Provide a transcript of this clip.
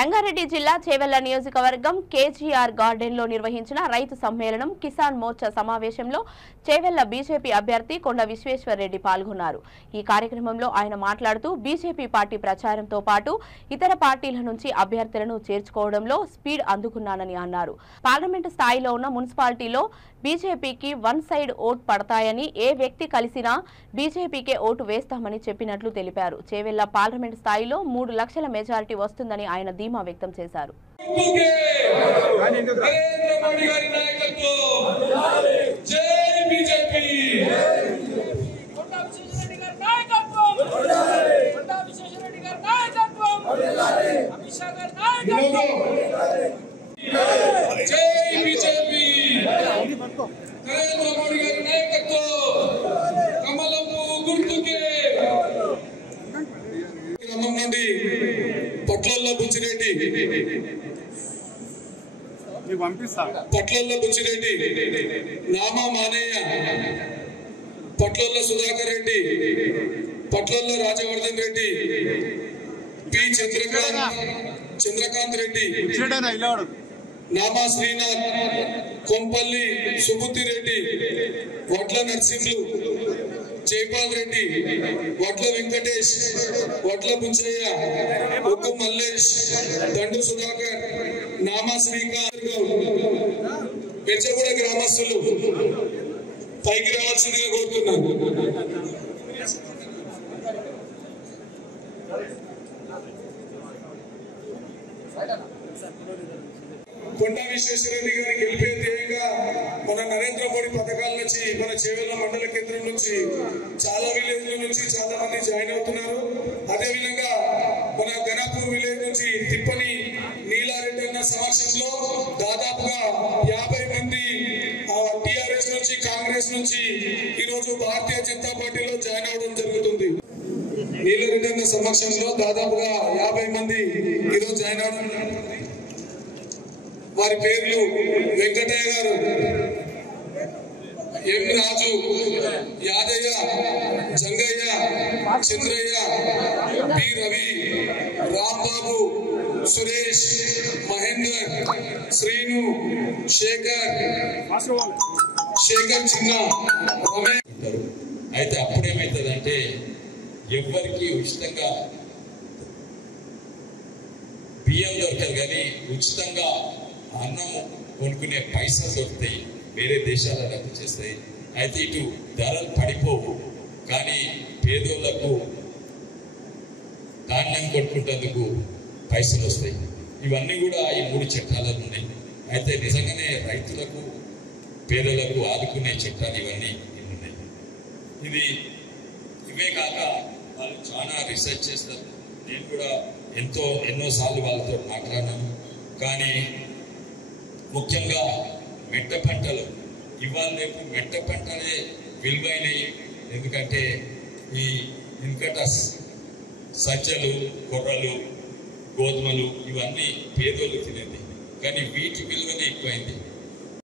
రంగారెడ్డి జిల్లా చేవెళ్ల నియోజకవర్గం KGR garden లో నిర్వహించిన రైతు సమ్మేళనం కిసాన్ మోర్చా సమావేశంలో చేవెళ్ల బీజేపీ అభ్యర్థి కొండ విశ్వేశ్వర్ రెడ్డి పాల్గొన్నారు। ఈ కార్యక్రమంలో ఆయన మాట్లాడుతూ బీజేపీ పార్టీ ప్రచారంతో పాటు ఇతర పార్టీల నుంచి అభ్యర్థులను చేర్చుకోవడంలో స్పీడ్ అందుకున్నానని అన్నారు। పార్లమెంటు స్థాయిలో ఉన్న మున్సిపాలిటీలో బీజేపీకి వన్ సైడ్ ఓట్ పడతాయని ఏ వ్యక్తి కలిసినా బీజేపీకే ఓటు వేస్తామని చెప్పినట్లు తెలిపారు। చేవెళ్ల పార్లమెంటు స్థాయిలో 3 లక్షల మెజారిటీ వస్తుందని ఆయన ధీమా వ్యక్తం చేశారు। పట్లల్లో బుచ్చిరెడ్డి నామా మానయ్య, పట్లల్లో సుధాకర్ రెడ్డి, పట్లల్లో రాజవర్ధన్ రెడ్డి, పి చంద్రకాంత్ రెడ్డి, నామా శ్రీనాథ్, కొంపల్లి సుబుద్ధి రెడ్డి, వడ్ల నర్సింహులు, జైపాల్ రెడ్డి, వడ్ల వెంకటేష్, వడ్ల బుచ్చయ్య, ఉక్కు మల్లేష్, దండు సుధాకర్, నామా శ్రీకాంత్, పెంచగూడ గ్రామస్తులు పైకి రావాల్సిందిగా కోరుతున్నాను। కొండ విశ్వేశ్వర రెడ్డి గారి గెలిపే ధ్యేయంగా మన నరేంద్ర మోడీ పథకాల నుంచి మన చేవెళ్ల మండల కేంద్రం నుంచి చాలా విలేజ్ల నుంచి చాలా మంది జాయిన్ అవుతున్నారు। అదేవిధంగా మన గణపూర్ విలేజ్ నుంచి తిప్పని నీలారెడ్డి అన్న సమక్షంలో దాదాపుగా 50 మంది టిఆర్ఎస్ నుంచి కాంగ్రెస్ నుంచి ఈ రోజు భారతీయ జనతా పార్టీలో జాయిన్ అవడం జరుగుతుంది। నీలారెడ్డి అన్న సమక్షంలో దాదాపుగా 50 మంది ఈరోజు జాయిన్ అవడం జరుగుతుంది। వారి పేర్లు వెంకటయ్య గారు, ఎం రాజు, యాదయ్య, జంగయ్య, చంద్రయ్య, పి రవి, రాంబాబు, సురేష్, మహేందర్, శ్రీను, శేఖర్ చిన్న, అయితే అప్పుడేమైతుందంటే ఎవరికి ఉచితంగా బియ్యం దొరకదు కానీ ఉచితంగా అన్నం కొనుక్కునే పైసలు దొరుకుతాయి, వేరే దేశాల రద్దు చేస్తాయి। అయితే ఇటు ధరలు పడిపోవు కానీ పేదోళ్లకు ధాన్యం కొనుక్కుంటేందుకు పైసలు వస్తాయి। ఇవన్నీ కూడా ఈ 3 చట్టాలలో ఉన్నాయి। అయితే నిజంగానే రైతులకు పేదలకు ఆదుకునే చట్టాలు ఇవన్నీ ఉన్నాయి। ఇవే కాక వాళ్ళు చాలా రీసెర్చ్ చేస్తారు। నేను కూడా ఎన్నోసార్లు వాళ్ళతో మాట్లాడినాను। కానీ ముఖ్యంగా మెట్ట పంటలు ఇవాళ రేపు మెట్ట పంటలే విలువైనవి। ఎందుకంటే ఈ వెనుకట సజ్జలు, కొర్రలు, గోధుమలు ఇవన్నీ పేదోళ్ళు తినేది, కానీ వీటి విలువనే ఎక్కువైంది।